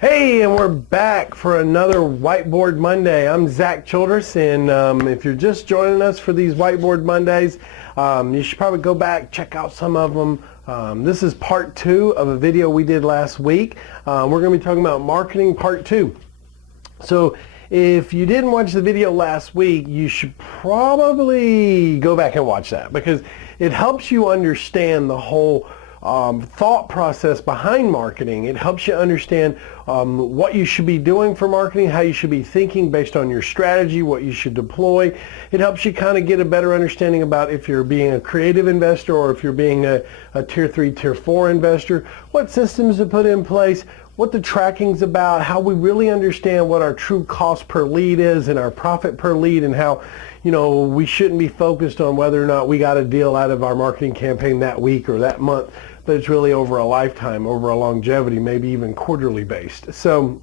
Hey, and we're back for another Whiteboard Monday. I'm Zack Childress, and if you're just joining us for these Whiteboard Mondays, you should probably go back, check out some of them. This is part 2 of a video we did last week. We're going to be talking about marketing part 2. So if you didn't watch the video last week, you should probably go back and watch that, because it helps you understand the whole thought process behind marketing. It helps you understand what you should be doing for marketing, how you should be thinking based on your strategy, what you should deploy. It helps you kind of get a better understanding about if you're being a creative investor or if you're being a tier 3, tier 4 investor, what systems to put in place, what the tracking's about, how we really understand what our true cost per lead is and our profit per lead, and how, you know, we shouldn't be focused on whether or not we got a deal out of our marketing campaign that week or that month, but it's really over a lifetime, over a longevity, maybe even quarterly based. So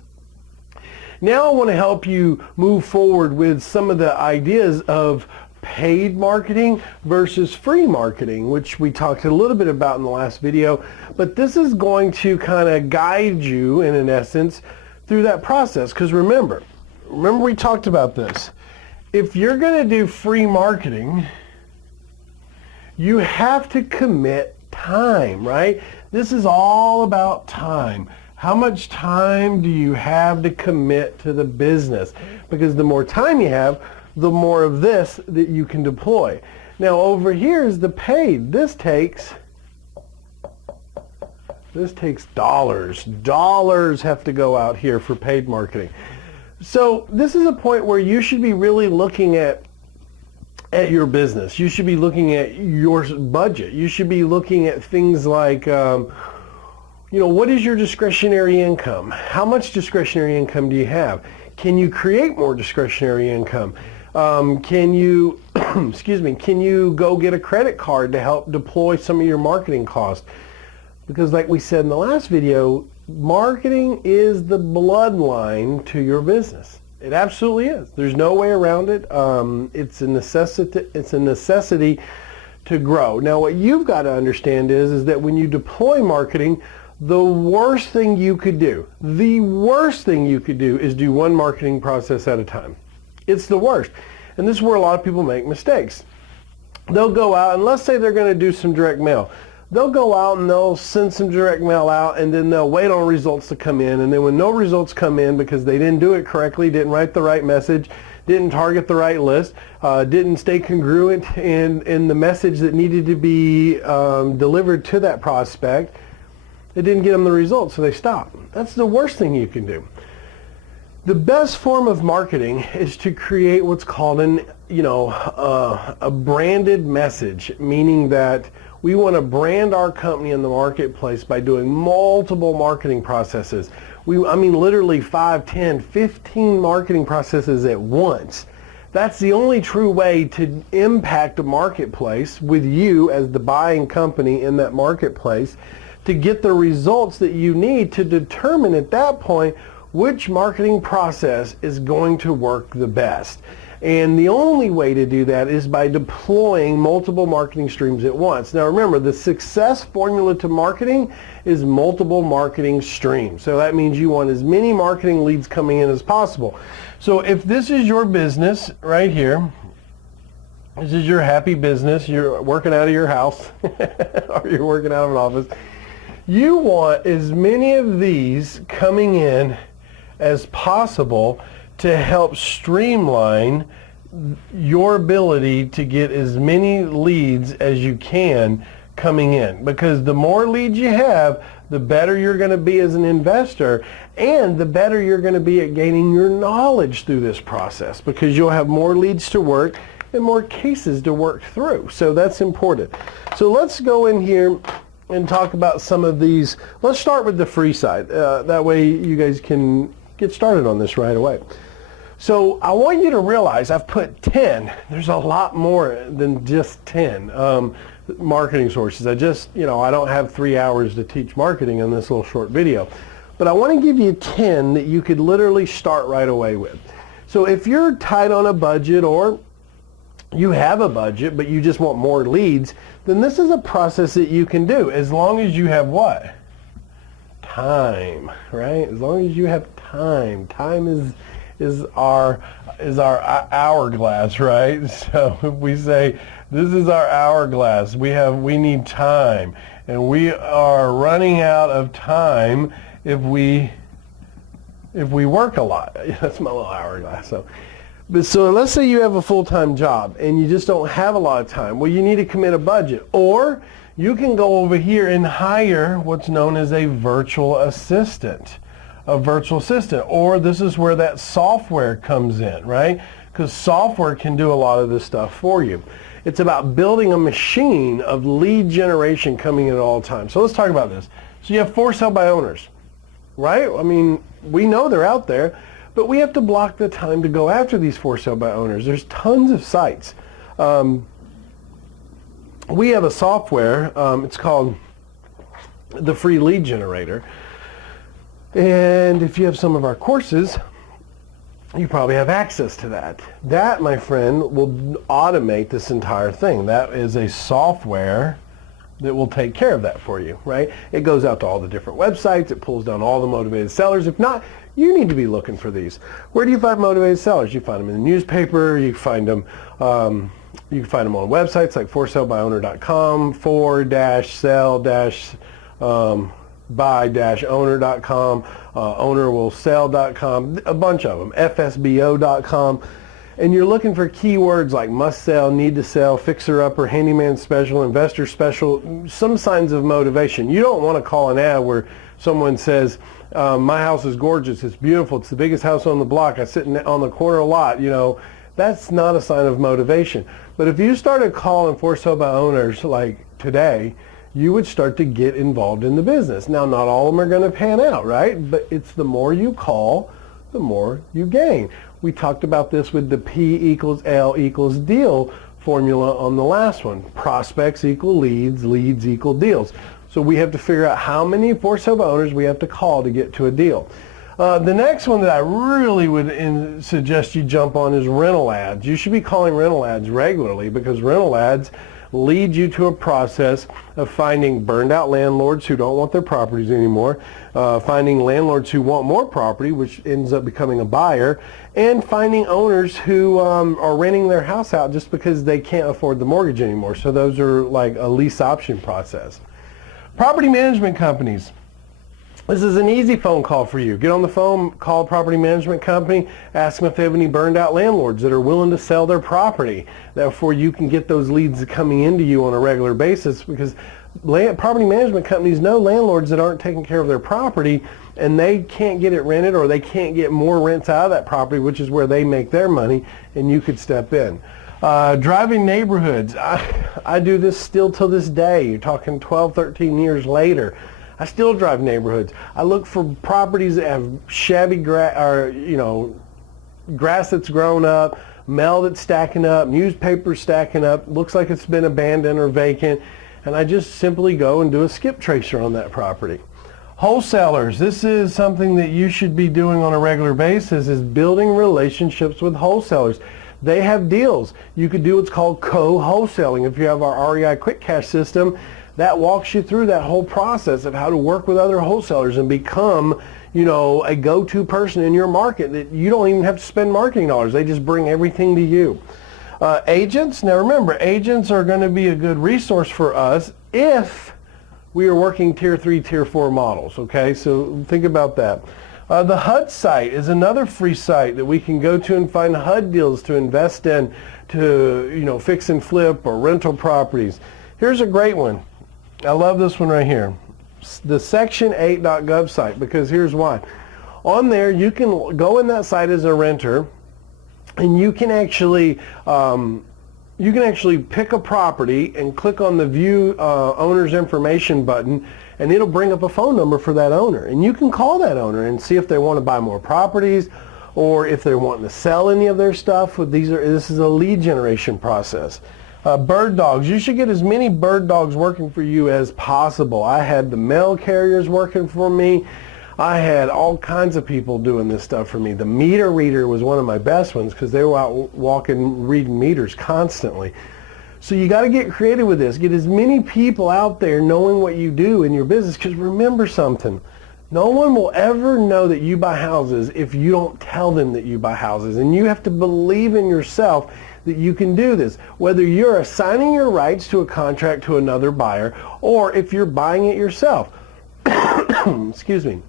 now I want to help you move forward with some of the ideas of paid marketing versus free marketing, which we talked a little bit about in the last video, but this is going to kind of guide you in an essence through that process. Because remember we talked about this. If you're going to do free marketing, you have to commit time, right? This is all about time. How much time do you have to commit to the business? Because the more time you have, the more of this that you can deploy. Now over here is the paid. This takes dollars. Dollars have to go out here for paid marketing. So this is a point where you should be really looking at your business. You should be looking at your budget. You should be looking at things like, what is your discretionary income? How much discretionary income do you have? Can you create more discretionary income? Can you, can you go get a credit card to help deploy some of your marketing costs? Because like we said in the last video, marketing is the bloodline to your business. It absolutely is. There's no way around it. It's a necessity to grow. Now what you've got to understand is that when you deploy marketing, the worst thing you could do is do one marketing process at a time. It's the worst. And this is where a lot of people make mistakes. They'll go out, and let's say they're going to do some direct mail. They'll go out and they'll send some direct mail out, and then they'll wait on results to come in. And then when no results come in because they didn't do it correctly, didn't write the right message, didn't target the right list, didn't stay congruent in the message that needed to be delivered to that prospect, it didn't get them the results, so they stop. That's the worst thing you can do. The best form of marketing is to create what's called a branded message, meaning that we want to brand our company in the marketplace by doing multiple marketing processes. I mean literally 5, 10, 15 marketing processes at once. That's the only true way to impact a marketplace with you as the buying company in that marketplace, to get the results that you need to determine at that point which marketing process is going to work the best. And the only way to do that is by deploying multiple marketing streams at once. Now remember, the success formula to marketing is multiple marketing streams. So that means you want as many marketing leads coming in as possible. So if this is your business right here, this is your happy business, you're working out of your house or you're working out of an office, you want as many of these coming in as possible to help streamline your ability to get as many leads as you can coming in. Because the more leads you have, the better you're going to be as an investor, and the better you're going to be at gaining your knowledge through this process, because you'll have more leads to work and more cases to work through. So that's important. So let's go in here and talk about some of these. Let's start with the free side. That way you guys can get started on this right away. So I want you to realize I've put 10. There's a lot more than just 10 marketing sources. I don't have 3 hours to teach marketing in this little short video. But I want to give you 10 that you could literally start right away with. So if you're tight on a budget, or you have a budget but you just want more leads, then this is a process that you can do as long as you have what? time, right? As long as you have time. Time is our hourglass, right? So if we say this is our hourglass, we need time, and we are running out of time if we work a lot. That's my little hourglass. So let's say you have a full-time job and you just don't have a lot of time. Well, you need to commit a budget, or you can go over here and hire what's known as a virtual assistant. Or this is where that software comes in, right? Because software can do a lot of this stuff for you. It's about building a machine of lead generation coming in at all times. So let's talk about this. So you have for sale by owners, right? I mean, we know they're out there, but we have to block the time to go after these for sale by owners. There's tons of sites. We have a software, it's called the Free Lead Generator. And if you have some of our courses, you probably have access to that. That, my friend, will automate this entire thing. That is a software that will take care of that for you, right? It goes out to all the different websites. It pulls down all the motivated sellers. If not, you need to be looking for these. Where do you find motivated sellers? You find them in the newspaper. You find them. You can find them on websites like forsalebyowner.com, for-sell-by-owner.com, ownerwillsell.com, a bunch of them, fsbo.com. And you're looking for keywords like must sell, need to sell, fixer upper, handyman special, investor special, some signs of motivation. You don't want to call an ad where someone says, my house is gorgeous, it's beautiful, it's the biggest house on the block, I sit on the corner lot, you know. That's not a sign of motivation. But if you started calling for sale by owners like today, you would start to get involved in the business. Now, not all of them are going to pan out, right? But it's the more you call, the more you gain. We talked about this with the P=L=deal formula on the last one. Prospects equal leads, leads equal deals. So we have to figure out how many for sale by owners we have to call to get to a deal. The next one that I really would suggest you jump on is rental ads. You should be calling rental ads regularly, because rental ads lead you to a process of finding burned out landlords who don't want their properties anymore, finding landlords who want more property, which ends up becoming a buyer, and finding owners who are renting their house out just because they can't afford the mortgage anymore. So those are like a lease option process. Property management companies. This is an easy phone call for you. Get on the phone, call a property management company, ask them if they have any burned out landlords that are willing to sell their property. Therefore, you can get those leads coming into you on a regular basis, because property management companies know landlords that aren't taking care of their property, and they can't get it rented, or they can't get more rents out of that property, which is where they make their money, and you could step in. Driving neighborhoods. I do this still till this day. You're talking 12, 13 years later. I still drive neighborhoods. I look for properties that have shabby grass that's grown up, mail that's stacking up, newspapers stacking up, looks like it's been abandoned or vacant, and I just simply go and do a skip tracer on that property. Wholesalers, this is something that you should be doing on a regular basis, is building relationships with wholesalers. They have deals. You could do what's called co-wholesaling. If you have our REI Quick Cash system, that walks you through that whole process of how to work with other wholesalers and become, a go-to person in your market that you don't even have to spend marketing dollars. They just bring everything to you. Agents, now remember, agents are going to be a good resource for us if we are working tier 3, tier 4 models, okay? So think about that. The HUD site is another free site that we can go to and find HUD deals to invest in, to, fix and flip or rental properties. Here's a great one. I love this one right here, the section8.gov site, because here's why. On there, you can go in that site as a renter, and you can actually pick a property and click on the view owner's information button, and it'll bring up a phone number for that owner, and you can call that owner and see if they want to buy more properties, or if they're wanting to sell any of their stuff. This is a lead generation process. Bird dogs. You should get as many bird dogs working for you as possible. I had the mail carriers working for me. I had all kinds of people doing this stuff for me. The meter reader was one of my best ones, because they were out walking, reading meters constantly. So you got to get creative with this. Get as many people out there knowing what you do in your business, because remember something. No one will ever know that you buy houses if you don't tell them that you buy houses. And you have to believe in yourself that you can do this. Whether you're assigning your rights to a contract to another buyer or if you're buying it yourself. Excuse me.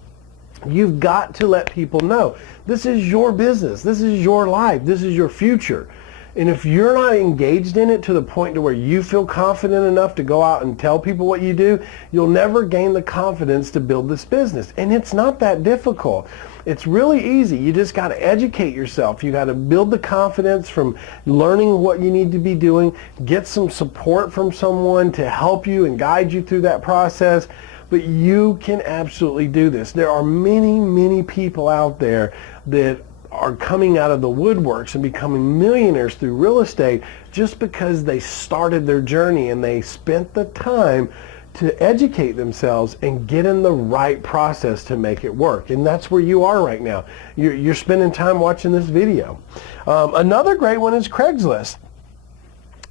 You've got to let people know this is your business. This is your life. This is your future. And if you're not engaged in it to the point to where you feel confident enough to go out and tell people what you do, you'll never gain the confidence to build this business. And it's not that difficult. It's really easy. You just got to educate yourself. You got to build the confidence from learning what you need to be doing, get some support from someone to help you and guide you through that process. But you can absolutely do this. There are many, many people out there that are coming out of the woodworks and becoming millionaires through real estate just because they started their journey and they spent the time to educate themselves and get in the right process to make it work. And that's where you are right now. You're spending time watching this video. Another great one is Craigslist.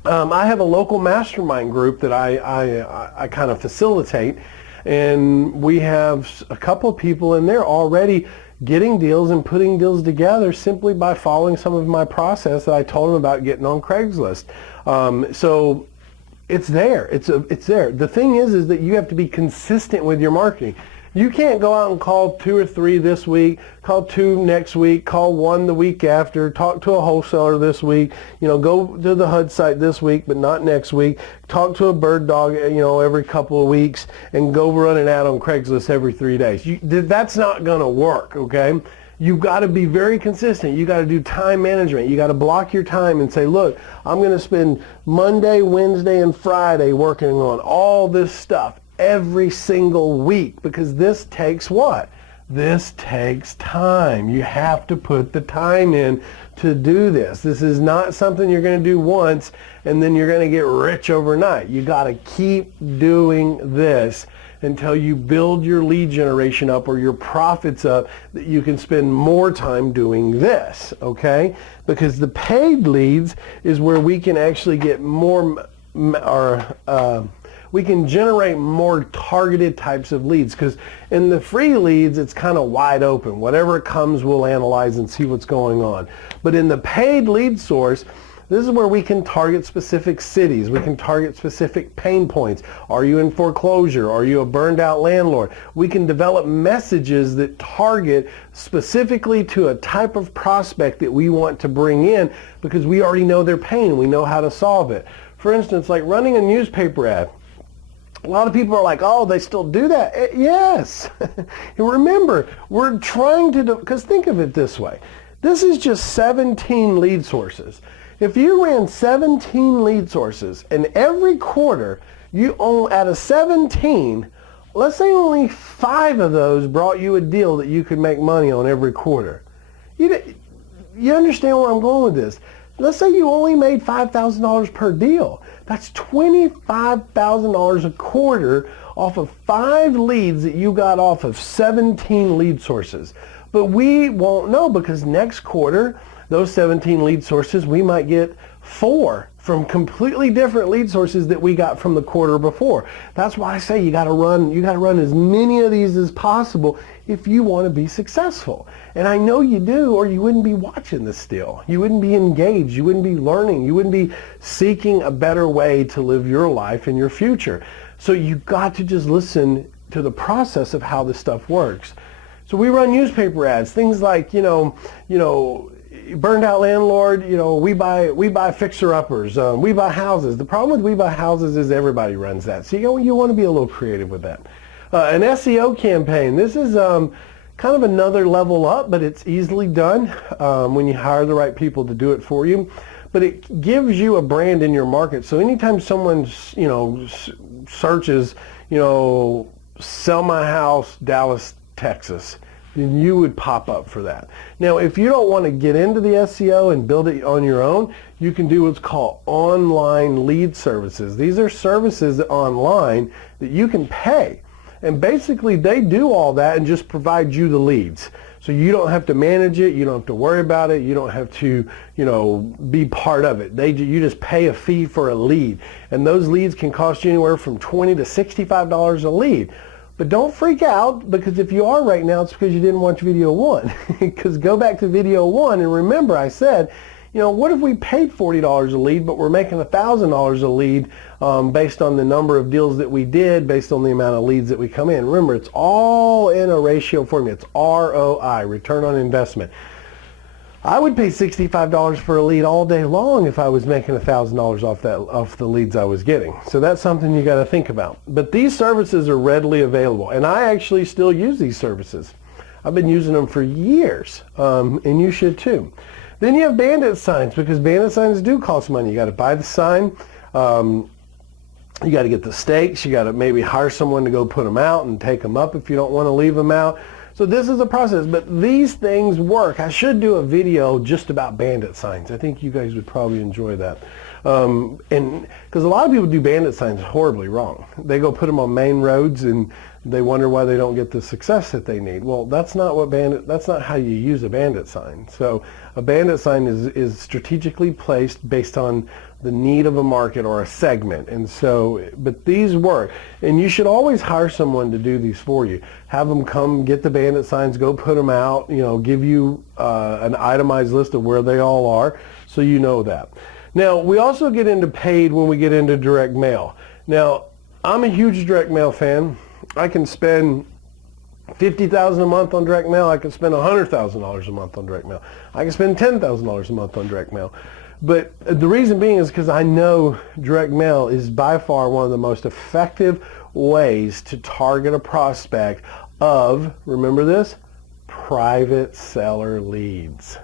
I have a local mastermind group that I kind of facilitate, and we have a couple of people in there already getting deals and putting deals together simply by following some of my process that I told them about getting on Craigslist. So it's there. It's there. The thing is that you have to be consistent with your marketing. You can't go out and call 2 or 3 this week, call 2 next week, call 1 the week after, talk to a wholesaler this week, go to the HUD site this week but not next week, talk to a bird dog, every couple of weeks, and go run an ad on Craigslist every 3 days. That's not going to work, okay? You've got to be very consistent. You got to do time management. You got to block your time and say, look, I'm going to spend Monday, Wednesday, and Friday working on all this stuff every single week, because this takes what? This takes time. You have to put the time in to do this. This is not something you're going to do once and then you're going to get rich overnight. You got to keep doing this until you build your lead generation up or your profits up, that you can spend more time doing this, okay? Because the paid leads is where we can actually get more, we can generate more targeted types of leads, because in the free leads, it's kind of wide open. Whatever comes, we'll analyze and see what's going on. But in the paid lead source, this is where we can target specific cities. We can target specific pain points. Are you in foreclosure? Are you a burned out landlord? We can develop messages that target specifically to a type of prospect that we want to bring in, because we already know their pain. We know how to solve it. For instance, like running a newspaper ad. A lot of people are like, oh, they still do that. Yes. Remember, we're trying to do, because think of it this way. This is just 17 lead sources. If you ran 17 lead sources and every quarter you own out of 17, let's say only 5 of those brought you a deal that you could make money on every quarter. You understand where I'm going with this? Let's say you only made $5,000 per deal. That's $25,000 a quarter off of 5 leads that you got off of 17 lead sources. But we won't know, because next quarter, those 17 lead sources, we might get 4 from completely different lead sources that we got from the quarter before. That's why I say you got to run as many of these as possible if you want to be successful. And I know you do, or you wouldn't be watching this still. You wouldn't be engaged. You wouldn't be learning. You wouldn't be seeking a better way to live your life and your future. So you got to just listen to the process of how this stuff works. So we run newspaper ads, things like, burned out landlord, we buy fixer-uppers, we buy houses. The problem with we buy houses is everybody runs that. So you want to be a little creative with that. An SEO campaign. This is kind of another level up, but it's easily done when you hire the right people to do it for you. But it gives you a brand in your market. So anytime someone searches, sell my house, Dallas, Texas, then you would pop up for that. Now, if you don't want to get into the SEO and build it on your own, you can do what's called online lead services. These are services online that you can pay. And basically, they do all that and just provide you the leads. So you don't have to manage it. You don't have to worry about it. You don't have to, be part of it. You just pay a fee for a lead. And those leads can cost you anywhere from $20 to $65 a lead. But don't freak out, because if you are right now, it's because you didn't watch video 1. Because go back to video 1 and remember I said, you know, what if we paid $40 a lead, but we're making $1,000 a lead based on the number of deals that we did, based on the amount of leads that we come in. Remember, it's all in a ratio formula. It's ROI, return on investment. I would pay $65 for a lead all day long if I was making $1,000 off the leads I was getting. So that's something you got to think about. But these services are readily available, and I actually still use these services. I've been using them for years, and you should too. Then you have Bandit Signs, because Bandit Signs do cost money. You got to buy the sign. You got to get the stakes. You got to maybe hire someone to go put them out and take them up if you don't want to leave them out. So this is a process, but these things work. I should do a video just about Bandit Signs. I think you guys would probably enjoy that. And because a lot of people do Bandit Signs horribly wrong. They go put them on main roads and they wonder why they don't get the success that they need. Well, that's not how you use a Bandit Sign. So a Bandit Sign is strategically placed based on the need of a market or a segment. And so, but these work. And you should always hire someone to do these for you. Have them come get the Bandit Signs, go put them out, you know, give you an itemized list of where they all are, so you know that. Now, we also get into paid when we get into direct mail. Now, I'm a huge direct mail fan. I can spend $50,000 a month on direct mail. I can spend $100,000 a month on direct mail. I can spend $10,000 a month on direct mail. But the reason being is because I know direct mail is by far one of the most effective ways to target a prospect of, remember this, private seller leads.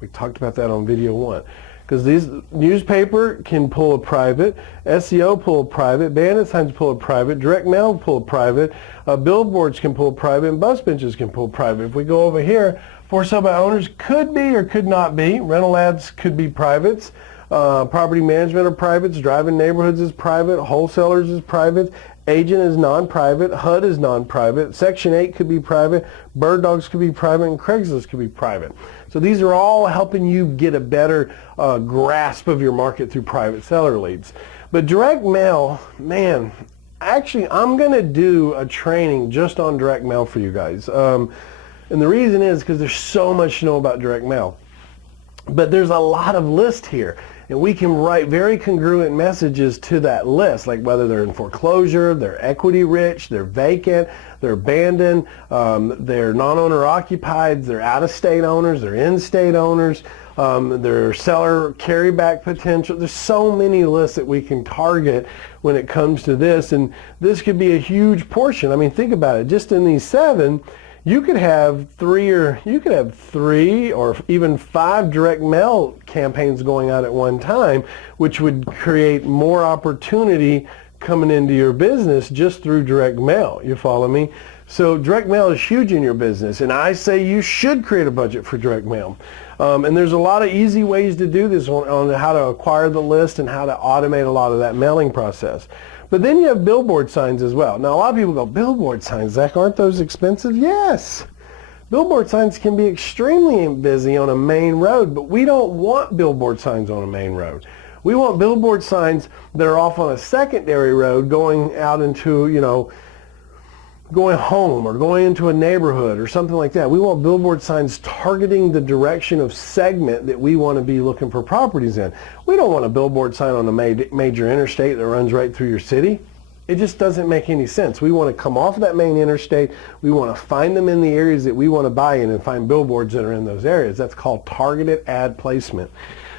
We talked about that on video 1. Because these newspaper can pull a private, SEO pull a private, Bandit Signs pull a private, direct mail pull a private, billboards can pull a private, and bus benches can pull private. If we go over here, for sale by owners could be or could not be. Rental ads could be privates. Property management are privates. Driving neighborhoods is private. Wholesalers is private. Agent is non-private. HUD is non-private. Section 8 could be private. Bird dogs could be private. And Craigslist could be private. So these are all helping you get a better grasp of your market through private seller leads. But direct mail, man, actually I'm going to do a training just on direct mail for you guys. And the reason is because there's so much to know about direct mail. But there's a lot of lists here. And we can write very congruent messages to that list, like whether they're in foreclosure, they're equity rich, they're vacant, they're abandoned, they're non-owner occupied, they're out-of-state owners, they're in-state owners, they're seller carryback potential. There's so many lists that we can target when it comes to this, and this could be a huge portion. I mean, think about it. Just in these 7, you could have 3 or even 5 direct mail campaigns going out at one time, which would create more opportunity coming into your business just through direct mail. You follow me? So direct mail is huge in your business, and I say you should create a budget for direct mail. And there's a lot of easy ways to do this on how to acquire the list and how to automate a lot of that mailing process. But then you have billboard signs as well. Now, a lot of people go, billboard signs, Zach, aren't those expensive? Yes. Billboard signs can be extremely busy on a main road, but we don't want billboard signs on a main road. We want billboard signs that are off on a secondary road going out into, you know, going home or going into a neighborhood or something like that. We want billboard signs targeting the direction of segment that we want to be looking for properties in. We don't want a billboard sign on a major interstate that runs right through your city. It just doesn't make any sense. We want to come off that main interstate. We want to find them in the areas that we want to buy in and find billboards that are in those areas. That's called targeted ad placement.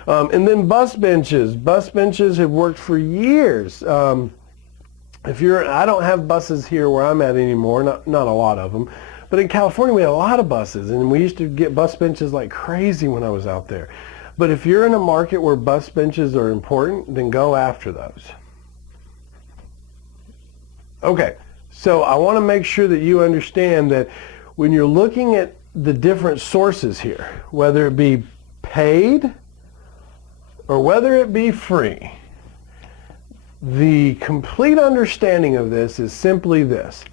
And then bus benches. Bus benches have worked for years. I don't have buses here where I'm at anymore, not a lot of them, but in California we had a lot of buses, and we used to get bus benches like crazy when I was out there. But if you're in a market where bus benches are important, then go after those. Okay, so I want to make sure that you understand that when you're looking at the different sources here, whether it be paid or whether it be free, the complete understanding of this is simply this.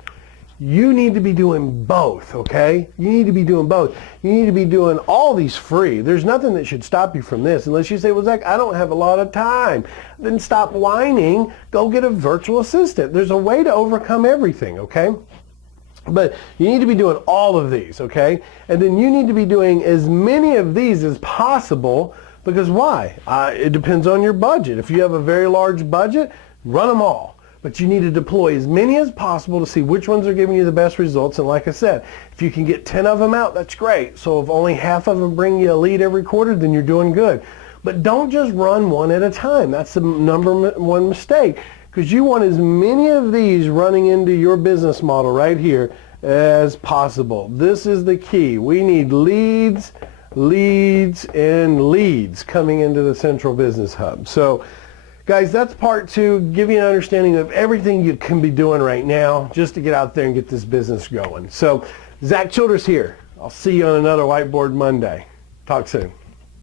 You need to be doing both, okay? You need to be doing both. You need to be doing all these free. There's nothing that should stop you from this unless you say, well, Zach, I don't have a lot of time. Then stop whining. Go get a virtual assistant. There's a way to overcome everything, okay? But you need to be doing all of these, okay? And then you need to be doing as many of these as possible, because why? It depends on your budget. If you have a very large budget, run them all. But you need to deploy as many as possible to see which ones are giving you the best results. And like I said, if you can get 10 of them out, that's great. So if only half of them bring you a lead every quarter, then you're doing good. But don't just run one at a time. That's the number one mistake, because you want as many of these running into your business model right here as possible. This is the key. We need leads, leads, and leads coming into the Central Business Hub. So guys, that's part 2. Give you an understanding of everything you can be doing right now just to get out there and get this business going. So Zack Childress here. I'll see you on another Whiteboard Monday. Talk soon.